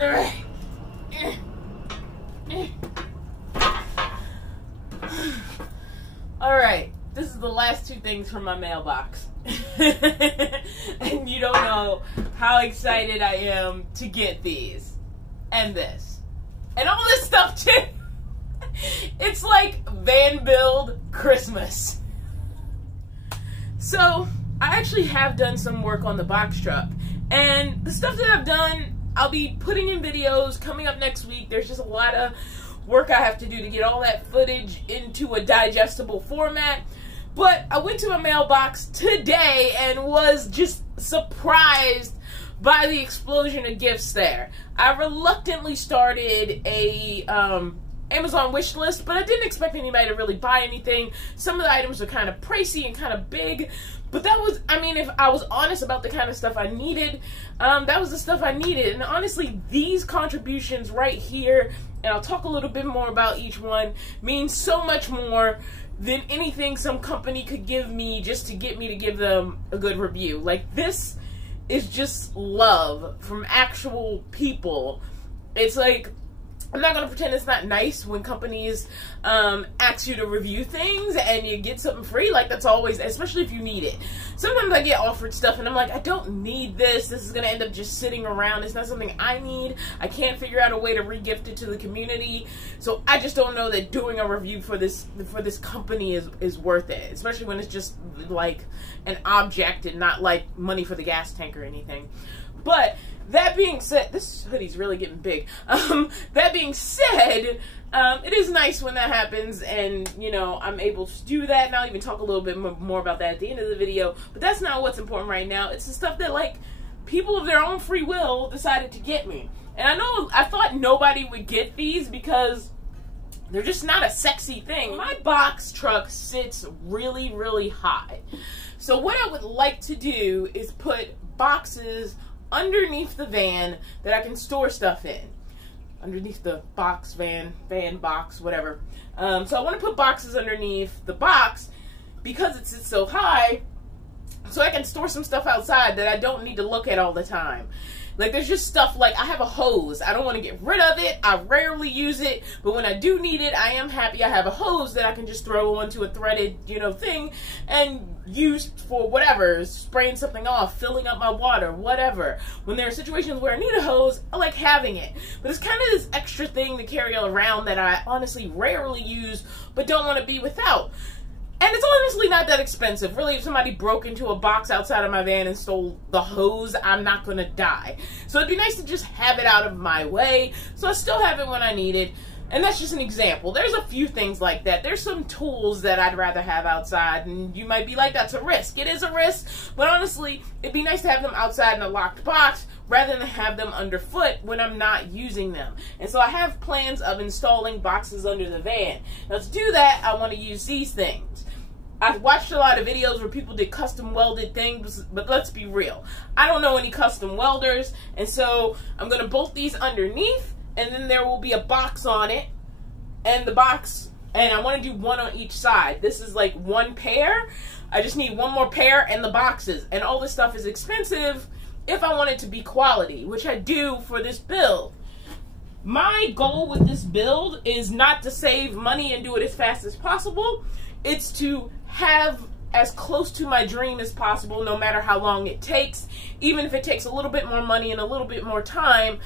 Alright. Alright, this is the last two things from my mailbox. And you don't know how excited I am to get these. And this. And all this stuff too. It's like van build Christmas. So, I actually have done some work on the box truck. And the stuff that I've done, I'll be putting in videos coming up next week. There's just a lot of work I have to do to get all that footage into a digestible format. But I went to my mailbox today and was just surprised by the explosion of gifts there. I reluctantly started a Amazon wish list, but I didn't expect anybody to really buy anything. Some of the items are kind of pricey and kind of big, but that was, I mean, if I was honest about the kind of stuff I needed, that was the stuff I needed. And honestly, these contributions right here, and I'll talk a little bit more about each one, mean so much more than anything some company could give me just to get me to give them a good review. Like, this is just love from actual people. It's like, I'm not going to pretend it's not nice when companies ask you to review things and you get something free. Like, that's always, especially if you need it. Sometimes I get offered stuff and I'm like, I don't need this. This is going to end up just sitting around. It's not something I need. I can't figure out a way to re-gift it to the community. So I just don't know that doing a review for this company is worth it. Especially when it's just like an object and not like money for the gas tank or anything. But that being said, this hoodie's really getting big. That being said, it is nice when that happens and, you know, I'm able to do that. And I'll even talk a little bit more about that at the end of the video. But that's not what's important right now. It's the stuff that, like, people of their own free will decided to get me. And I thought nobody would get these because they're just not a sexy thing. My box truck sits really, really high. So what I would like to do is put boxes underneath the van that I can store stuff in. Underneath the box, van box, whatever. So I want to put boxes underneath the box because it sits so high so I can store some stuff outside that I don't need to look at all the time. Like, there's just stuff like, I have a hose. I don't want to get rid of it. I rarely use it. But when I do need it, I am happy I have a hose that I can just throw onto a threaded, you know, thing and use for whatever. Spraying something off, filling up my water, whatever. When there are situations where I need a hose, I like having it. But it's kind of this extra thing to carry around that I honestly rarely use, but don't want to be without. And it's honestly not that expensive. Really, if somebody broke into a box outside of my van and stole the hose, I'm not going to die. So it'd be nice to just have it out of my way, so I still have it when I need it. And that's just an example. There's a few things like that. There's some tools that I'd rather have outside, and you might be like, that's a risk. It is a risk, but honestly, it'd be nice to have them outside in a locked box rather than have them underfoot when I'm not using them. And so I have plans of installing boxes under the van. Now to do that, I want to use these things. I've watched a lot of videos where people did custom welded things, but let's be real. I don't know any custom welders, and so I'm going to bolt these underneath, and then there will be a box on it, and the box, and I want to do one on each side. This is like one pair. I just need one more pair and the boxes, and all this stuff is expensive if I want it to be quality, which I do for this build. My goal with this build is not to save money and do it as fast as possible. It's to have as close to my dream as possible, no matter how long it takes. Even if it takes a little bit more money and a little bit more time,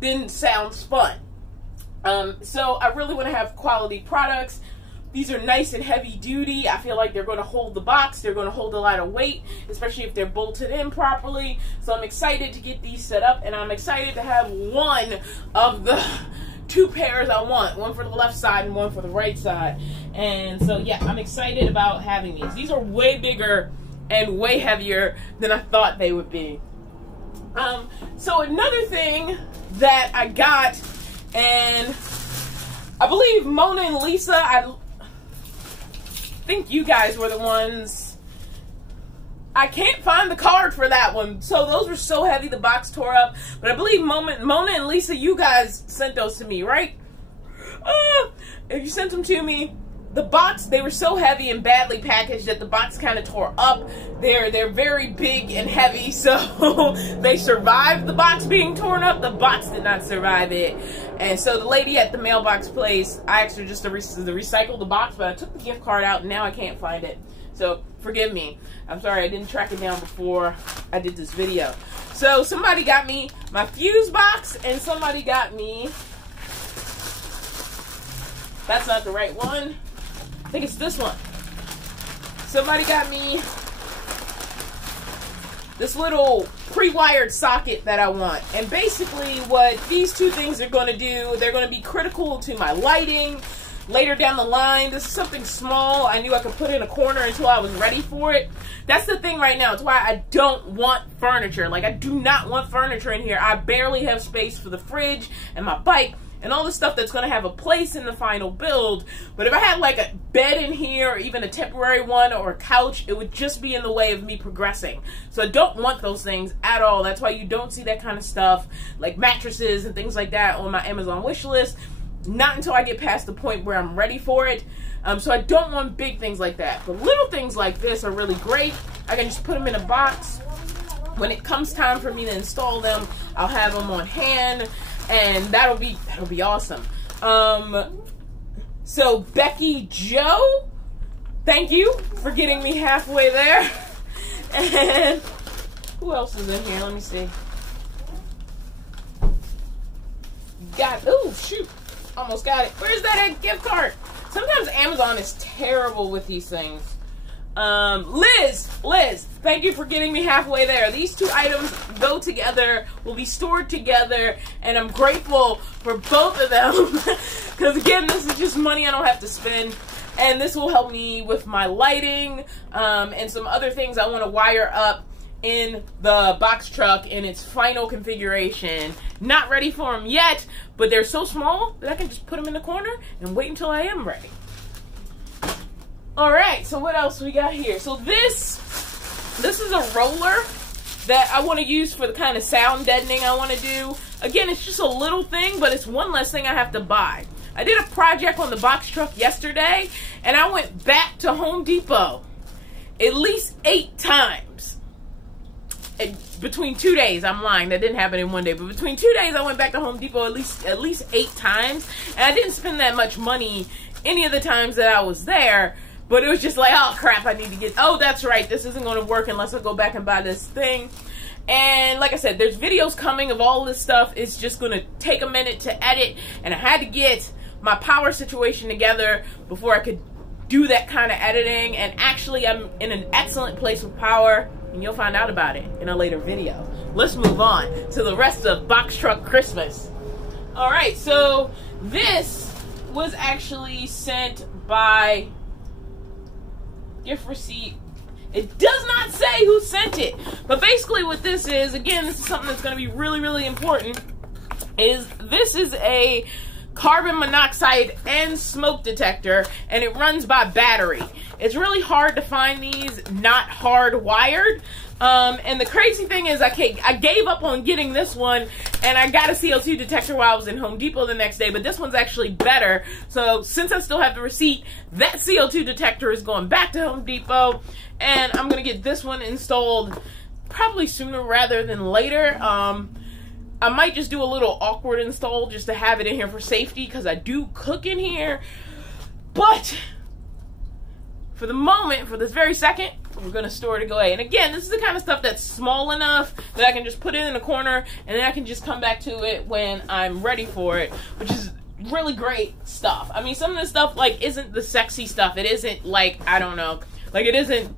then sounds fun. So I really want to have quality products. These are nice and heavy duty. I feel like they're going to hold the box. They're going to hold a lot of weight, especially if they're bolted in properly. So I'm excited to get these set up, and I'm excited to have one of the two pairs I want. One for the left side and one for the right side. And so, yeah, I'm excited about having these. These are way bigger and way heavier than I thought they would be. So another thing that I got, and I believe Mona and Lisa, I think you guys were the ones. I can't find the card for that one. So those were so heavy the box tore up. But I believe Mona and Lisa, you guys sent those to me, right? If you sent them to me, the box, they were so heavy and badly packaged that the box kind of tore up. They're very big and heavy, so they survived the box being torn up. The box did not survive it. And so the lady at the mailbox place, I asked her just to recycle the box, but I took the gift card out and now I can't find it. So forgive me. I'm sorry I didn't track it down before I did this video. So somebody got me my fuse box and somebody got me, that's not the right one. I think it's this one. Somebody got me this little pre-wired socket that I want. And basically what these two things are going to do, they're going to be critical to my lighting later down the line. This is something small. I knew I could put in a corner until I was ready for it. That's the thing right now. It's why I don't want furniture. Like, I do not want furniture in here. I barely have space for the fridge and my bike and all the stuff that's going to have a place in the final build. But if I had like a bed in here or even a temporary one or a couch, it would just be in the way of me progressing. So I don't want those things at all. That's why you don't see that kind of stuff like mattresses and things like that on my Amazon wish list. Not until I get past the point where I'm ready for it. So I don't want big things like that. But little things like this are really great. I can just put them in a box. When it comes time for me to install them, I'll have them on hand. And that'll be awesome. So Becky Joe, thank you for getting me halfway there. And who else is in here? Let me see. Oh shoot, almost got it. Where's that gift card? Sometimes Amazon is terrible with these things. Liz, thank you for getting me halfway there. These two items go together, will be stored together, and I'm grateful for both of them. Because again, this is just money I don't have to spend. And this will help me with my lighting, and some other things I want to wire up in the box truck in its final configuration. Not ready for them yet, but they're so small that I can just put them in the corner and wait until I am ready. Alright, so what else we got here? So this is a roller that I want to use for the kind of sound deadening I want to do. Again, it's just a little thing, but it's one less thing I have to buy. I did a project on the box truck yesterday, and I went back to Home Depot at least 8 times. Between 2 days, I'm lying, that didn't happen in one day, but between 2 days I went back to Home Depot at least 8 times, and I didn't spend that much money any of the times that I was there. But it was just like, oh crap, I need to get, oh that's right, this isn't going to work unless I go back and buy this thing. And like I said, there's videos coming of all this stuff. It's just going to take a minute to edit, and I had to get my power situation together before I could do that kind of editing. And actually I'm in an excellent place with power, and you'll find out about it in a later video. Let's move on to the rest of Box Truck Christmas. Alright, so this was actually sent by gift receipt. It does not say who sent it, but basically what this is, again, this is something that's going to be really, really important, is this is a carbon monoxide and smoke detector, and it runs by battery. It's really hard to find these not hardwired. And the crazy thing is I gave up on getting this one, and I got a CO2 detector while I was in Home Depot the next day, but this one's actually better. So since I still have the receipt, that CO2 detector is going back to Home Depot, and I'm going to get this one installed probably sooner rather than later. I might just do a little awkward install just to have it in here for safety, because I do cook in here. But for the moment, for this very second, we're going to store it away. And again, this is the kind of stuff that's small enough that I can just put it in a corner, and then I can just come back to it when I'm ready for it, which is really great stuff. I mean, some of this stuff, like, isn't the sexy stuff. It isn't, like, I don't know, like, it isn't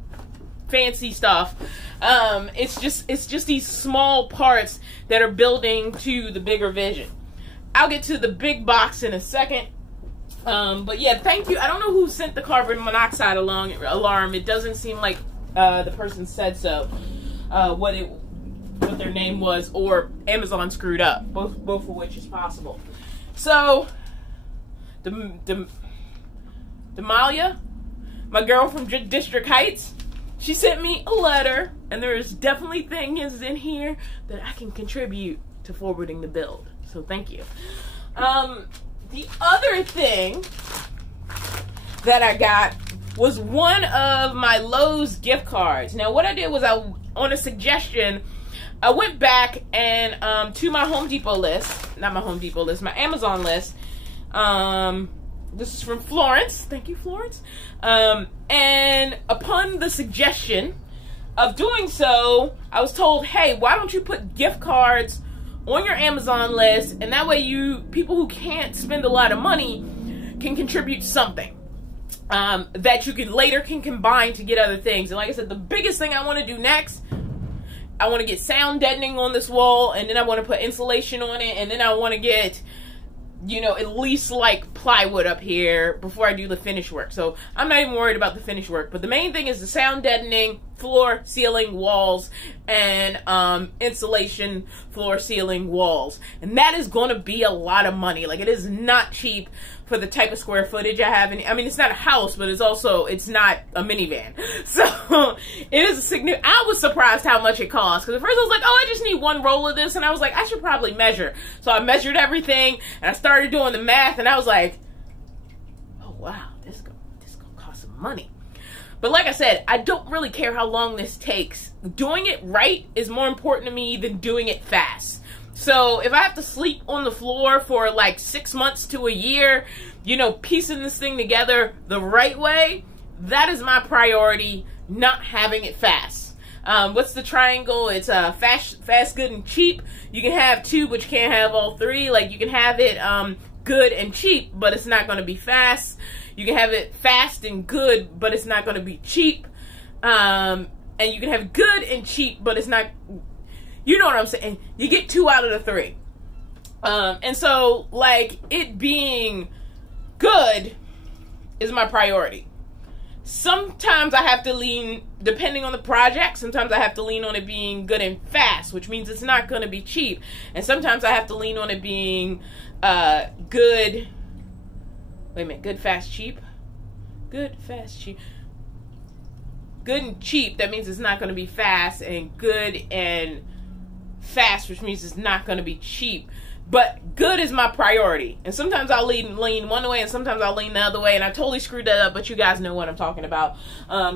fancy stuff. It's just these small parts that are building to the bigger vision. I'll get to the big box in a second. But yeah, thank you. I don't know who sent the carbon monoxide alarm. It doesn't seem like the person said so. What their name was, or Amazon screwed up. Both of which is possible. So, Demalia, my girl from District Heights, she sent me a letter, and there's definitely things in here that I can contribute to forwarding the build. So thank you. The other thing that I got was one of my Lowe's gift cards. Now, what I did was on a suggestion, I went back and to my Home Depot list, not my Home Depot list, my Amazon list. This is from Florence. Thank you, Florence. And upon the suggestion of doing so, I was told, hey, why don't you put gift cards on your Amazon list, and that way people who can't spend a lot of money can contribute something that you later can combine to get other things. And like I said, the biggest thing I want to do next, I want to get sound deadening on this wall, and then I want to put insulation on it, and then I want to get, you know, at least like plywood up here before I do the finish work. So I'm not even worried about the finish work, but the main thing is the sound deadening, floor, ceiling, walls, and insulation, floor, ceiling, walls. And that is going to be a lot of money. Like, it is not cheap for the type of square footage I have. I mean, it's not a house, but it's not a minivan. So it is a significant. I was surprised how much it cost, because at first I was like, oh, I just need one roll of this, and I was like, I should probably measure. So I measured everything, and I started doing the math, and I was like, oh wow, this gonna cost some money. But like I said, I don't really care how long this takes. Doing it right is more important to me than doing it fast. So if I have to sleep on the floor for like 6 months to a year, you know, piecing this thing together the right way, that is my priority, not having it fast. What's the triangle? It's fast, good, and cheap. You can have two, but you can't have all three. Like, you can have it good and cheap, but it's not going to be fast. You can have it fast and good, but it's not going to be cheap. And you can have good and cheap, but it's not... You know what I'm saying? You get 2 out of the 3. And so, like, it being good is my priority. Sometimes I have to lean, depending on the project, sometimes I have to lean on it being good and fast, which means it's not going to be cheap. And sometimes I have to lean on it being good... Wait a minute, good, fast, cheap? Good, fast, cheap. Good and cheap, that means it's not going to be fast, and good and fast, which means it's not going to be cheap. But good is my priority. And sometimes I'll lean one way, and sometimes I'll lean the other way, and I totally screwed that up, but you guys know what I'm talking about.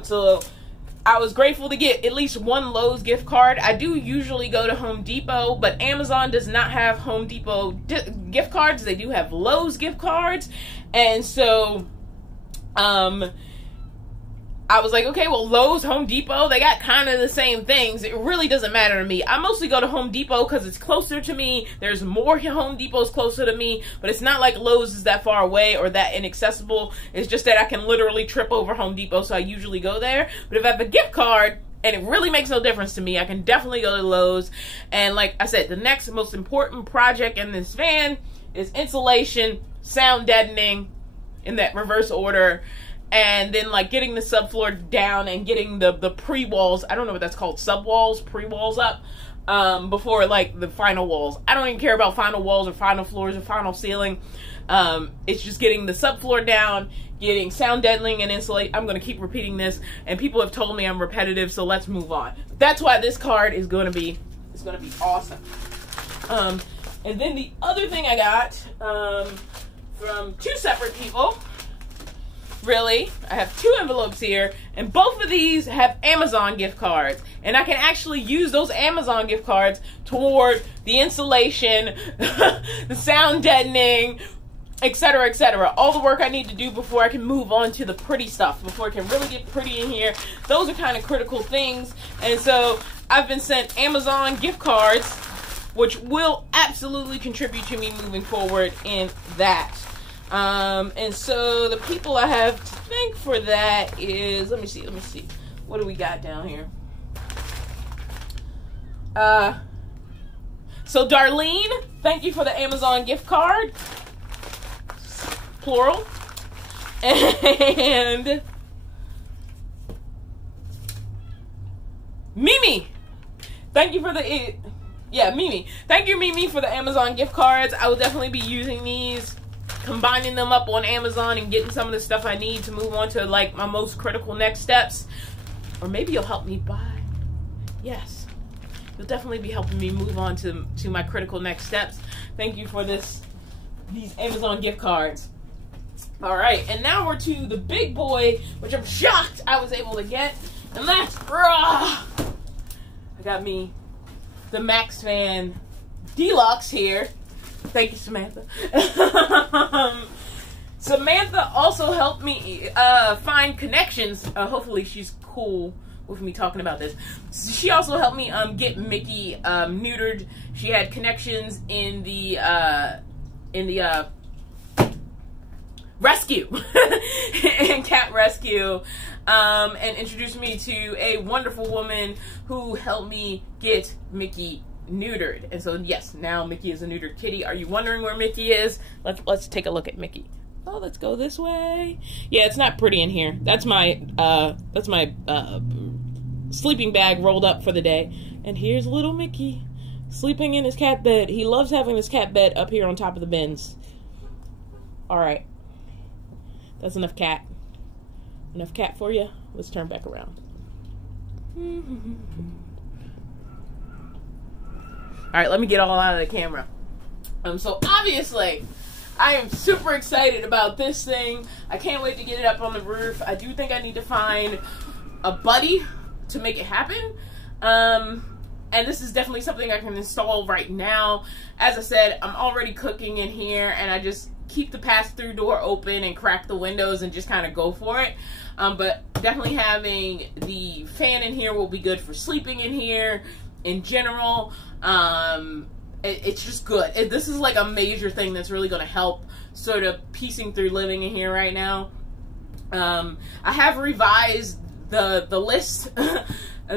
So I was grateful to get at least one Lowe's gift card. I do usually go to Home Depot, but Amazon does not have Home Depot gift cards. They do have Lowe's gift cards. And so I was like, okay, well, Lowe's, Home Depot, they got kind of the same things. It really doesn't matter to me. I mostly go to Home Depot because it's closer to me. There's more Home Depots closer to me, but it's not like Lowe's is that far away or that inaccessible. It's just that I can literally trip over Home Depot, so I usually go there. But if I have a gift card, and it really makes no difference to me, I can definitely go to Lowe's. And like I said, the next most important project in this van is insulation, sound deadening, in that reverse order, and then like getting the subfloor down and getting the pre-walls, I don't know what that's called, sub-walls, pre-walls up, before like the final walls. I don't even care about final walls or final floors or final ceiling. It's just getting the subfloor down, getting sound deadening and insulate. I'm going to keep repeating this, and people have told me I'm repetitive, so let's move on. That's why this card is going to be, it's going to be awesome. And then the other thing I got from 2 separate people, really, I have 2 envelopes here, and both of these have Amazon gift cards, and I can actually use those Amazon gift cards toward the insulation, the sound deadening, etc., etc. All the work I need to do before I can move on to the pretty stuff, before I can really get pretty in here. Those are kind of critical things, and so I've been sent Amazon gift cards, which will absolutely contribute to me moving forward in that. And so the people I have to thank for that is, let me see, what do we got down here? So Darlene, thank you for the Amazon gift card, plural, and Mimi, thank you for the, Mimi, thank you, Mimi, for the Amazon gift cards. I will definitely be using these, combining them up on Amazon and getting some of the stuff I need to move on to like my most critical next steps. Or maybe you'll help me buy. Yes, you'll definitely be helping me move on to my critical next steps. Thank you for these Amazon gift cards. All right, and now we're to the big boy, which I'm shocked I was able to get, and that's, I got me the Max Fan Deluxe here. Thank you, Samantha. Samantha also helped me find connections. Hopefully she's cool with me talking about this. She also helped me get Mickey neutered. She had connections in the rescue and cat rescue, and introduced me to a wonderful woman who helped me get Mickey neutered. And so yes, now Mickey is a neutered kitty. Are you wondering where Mickey is? Let's take a look at Mickey. Oh, let's go this way. Yeah, it's not pretty in here. That's my sleeping bag rolled up for the day. And here's little Mickey sleeping in his cat bed. He loves having his cat bed up here on top of the bins. All right. That's enough cat. Enough cat for you? Let's turn back around. All right, let me get all out of the camera. So obviously, I am super excited about this thing. I can't wait to get it up on the roof. I do think I need to find a buddy to make it happen. And this is definitely something I can install right now. As I said, I'm already cooking in here, and I just keep the pass-through door open and crack the windows and just kind of go for it. But definitely having the fan in here will be good for sleeping in here in general. It's just good. This is like a major thing that's really going to help sort of piecing through living in here right now. I have revised the list.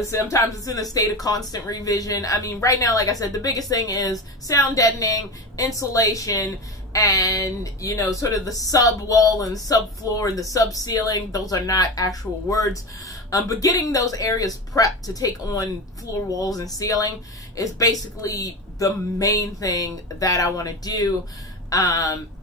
Sometimes it's in a state of constant revision. I mean, right now, like I said, the biggest thing is sound deadening, insulation, and, you know, sort of the sub wall and sub floor and the sub ceiling. Those are not actual words. But getting those areas prepped to take on floor, walls, and ceiling is basically the main thing that I want to do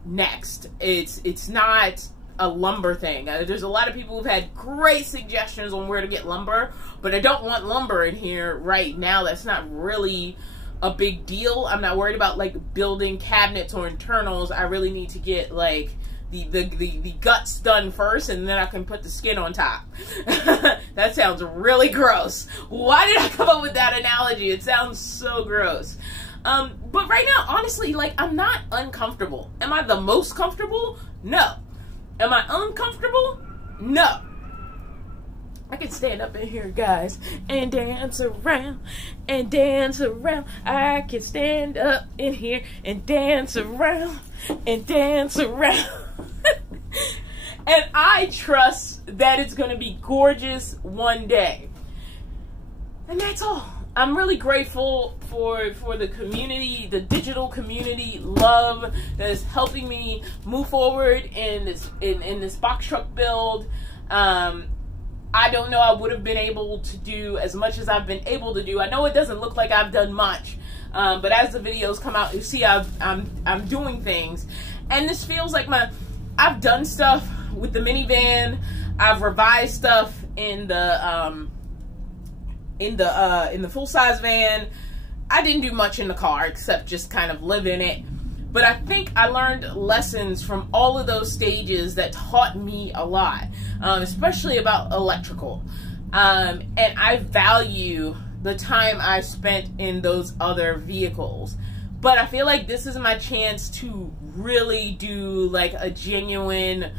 next. It's not a lumber thing. There's a lot of people who've had great suggestions on where to get lumber, but I don't want lumber in here right now. That's not really a big deal. I'm not worried about like building cabinets or internals. I really need to get like the guts done first, and then I can put the skin on top. That sounds really gross. Why did I come up with that analogy? It sounds so gross. But right now, honestly, like, I'm not uncomfortable. Am I the most comfortable? No. Am I uncomfortable? No. I can stand up in here, guys, and dance around, and dance around. I can stand up in here and dance around, and dance around. And I trust that it's going to be gorgeous one day. And that's all. I'm really grateful for the community, the digital community love that is helping me move forward in this box truck build. I don't know I would have been able to do as much as I've been able to do. I know it doesn't look like I've done much, but as the videos come out, you see I'm doing things, and this feels like I've done stuff with the minivan. I've revised stuff in the full-size van. I didn't do much in the car except just kind of live in it. But I think I learned lessons from all of those stages that taught me a lot, especially about electrical. And I value the time I spent in those other vehicles. But I feel like this is my chance to really do like a genuine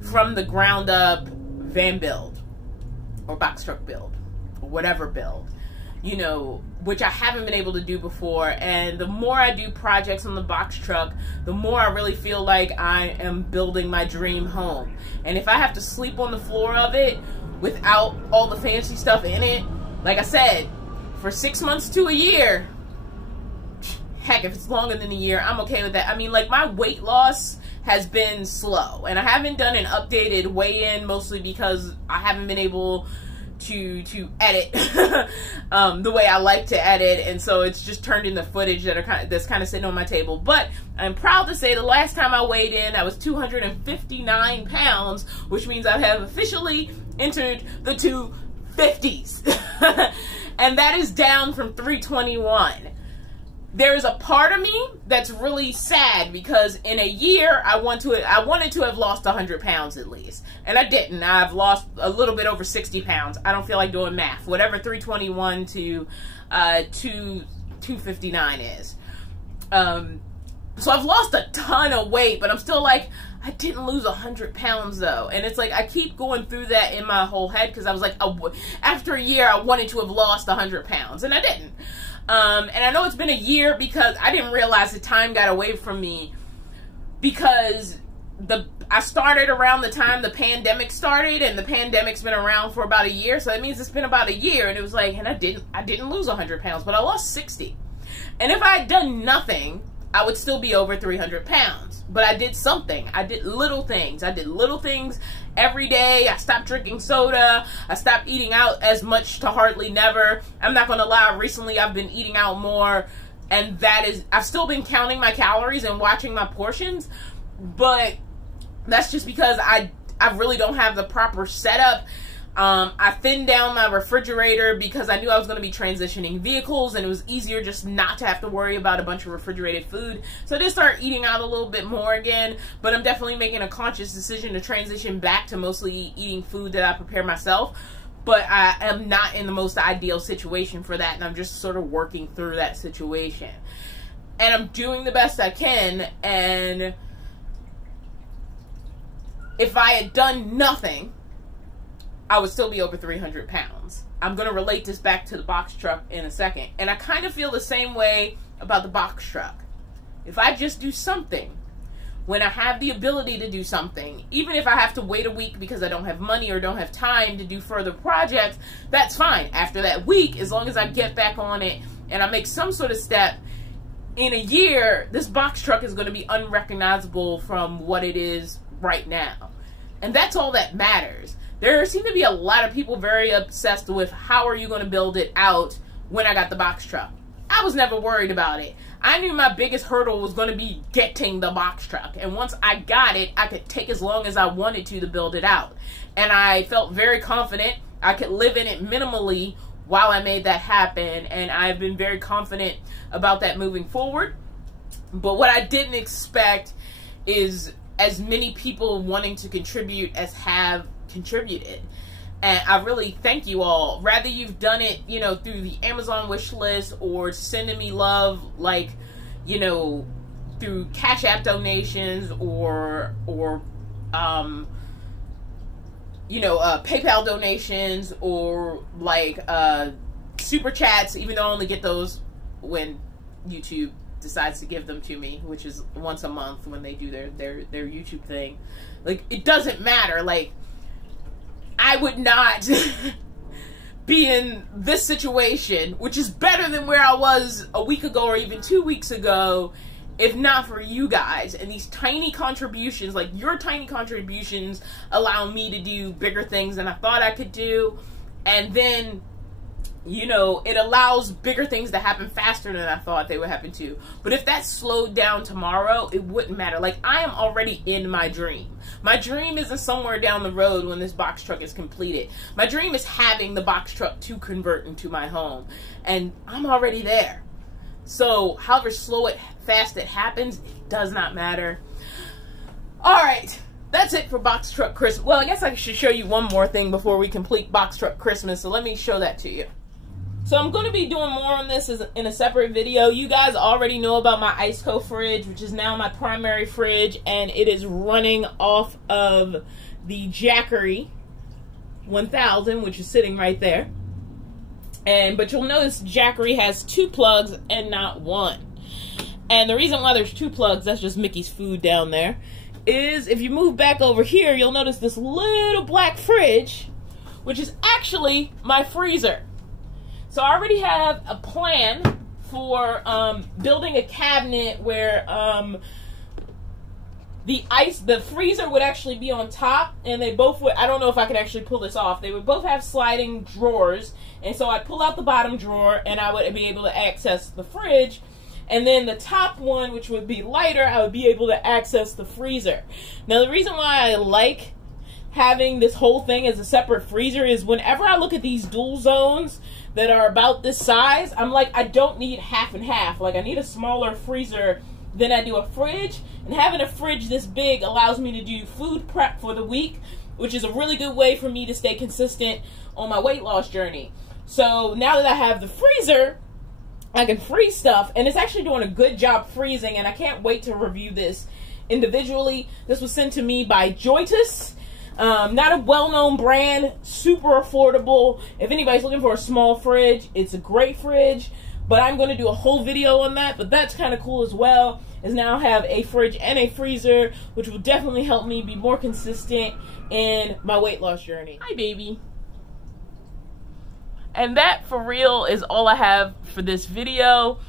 from the ground up van build or box truck build or whatever build, you know, which I haven't been able to do before. And the more I do projects on the box truck, the more I really feel like I am building my dream home. And if I have to sleep on the floor of it without all the fancy stuff in it, like I said, for 6 months to a year, heck, if it's longer than a year, I'm okay with that. I mean, like, my weight loss has been slow, and I haven't done an updated weigh-in, mostly because I haven't been able to edit the way I like to edit, and so it's just turned into footage that's kind of sitting on my table. But I'm proud to say the last time I weighed in, I was 259 pounds, which means I have officially entered the 250s. And that is down from 321. there's a part of me that's really sad because in a year I wanted to have lost 100 pounds at least, and I didn't. I've lost a little bit over 60 pounds. I don't feel like doing math. Whatever 321 to 259 is. So I've lost a ton of weight, but I'm still like, I didn't lose 100 pounds though. And it's like, I keep going through that in my whole head because I was like, after a year, I wanted to have lost 100 pounds, and I didn't. And I know it's been a year because I didn't realize the time got away from me because I started around the time the pandemic started, and the pandemic's been around for about a year, so that means it's been about a year, and it was like, and I didn't lose 100 pounds, but I lost 60. And if I had done nothing, I would still be over 300 pounds. But I did something. I did little things. I did little things every day. I stopped drinking soda. I stopped eating out as much to hardly never. I'm not going to lie. Recently, I've been eating out more. And I've still been counting my calories and watching my portions. But that's just because I really don't have the proper setup. I thinned down my refrigerator because I knew I was going to be transitioning vehicles, and it was easier just not to have to worry about a bunch of refrigerated food. So I did start eating out a little bit more again, but I'm definitely making a conscious decision to transition back to mostly eating food that I prepare myself. But I am not in the most ideal situation for that, and I'm just sort of working through that situation. And I'm doing the best I can, and if I had done nothing, I would still be over 300 pounds. I'm going to relate this back to the box truck in a second. And I kind of feel the same way about the box truck. If I just do something, when I have the ability to do something, even if I have to wait a week because I don't have money or don't have time to do further projects, that's fine. After that week, as long as I get back on it and I make some sort of step, in a year, this box truck is going to be unrecognizable from what it is right now. And that's all that matters. There seem to be a lot of people very obsessed with how are you going to build it out when I got the box truck. I was never worried about it. I knew my biggest hurdle was going to be getting the box truck. And once I got it, I could take as long as I wanted to build it out. And I felt very confident I could live in it minimally while I made that happen. And I've been very confident about that moving forward. But what I didn't expect is as many people wanting to contribute as have contributed. And I really thank you all. Rather you've done it, you know, through the Amazon wish list or sending me love, like, you know, through CashApp donations or you know, PayPal donations, or like super chats, even though I only get those when YouTube decides to give them to me, which is once a month when they do their YouTube thing. Like, it doesn't matter. Like, I would not be in this situation, which is better than where I was a week ago or even 2 weeks ago, if not for you guys. And these tiny contributions, like your tiny contributions, allow me to do bigger things than I thought I could do. And then, you know, it allows bigger things to happen faster than I thought they would happen to. But if that slowed down tomorrow, it wouldn't matter. Like, I am already in my dream. My dream isn't somewhere down the road when this box truck is completed. My dream is having the box truck to convert into my home. And I'm already there. So, however slow it, fast it happens, it does not matter. Alright, that's it for Box Truck Christmas. Well, I guess I should show you one more thing before we complete Box Truck Christmas, so let me show that to you. So I'm going to be doing more on this in a separate video. You guys already know about my Iceco fridge, which is now my primary fridge, and it is running off of the Jackery 1000, which is sitting right there. But you'll notice Jackery has 2 plugs and not 1. And the reason why there's 2 plugs, that's just Mickey's food down there, is if you move back over here, you'll notice this little black fridge, which is actually my freezer. So I already have a plan for building a cabinet where the freezer would actually be on top, and they both would, I don't know if I can actually pull this off, they would both have sliding drawers, and so I'd pull out the bottom drawer and I would be able to access the fridge, and then the top one, which would be lighter, I would be able to access the freezer. Now the reason why I like having this whole thing as a separate freezer is whenever I look at these dual zones, that are about this size, I'm like, I don't need half and half. Like, I need a smaller freezer than I do a fridge. And having a fridge this big allows me to do food prep for the week, which is a really good way for me to stay consistent on my weight loss journey. So now that I have the freezer, I can freeze stuff, and it's actually doing a good job freezing, and I can't wait to review this individually. This was sent to me by Joytus. Not a well-known brand, super affordable. If anybody's looking for a small fridge, it's a great fridge, but I'm going to do a whole video on that. But that's kind of cool as well, is now I have a fridge and a freezer, which will definitely help me be more consistent in my weight loss journey. Hi, baby. And that, for real, is all I have for this video.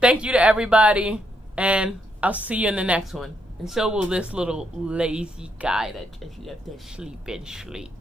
Thank you to everybody, and I'll see you in the next one. And so will this little lazy guy that just left to sleep and sleep.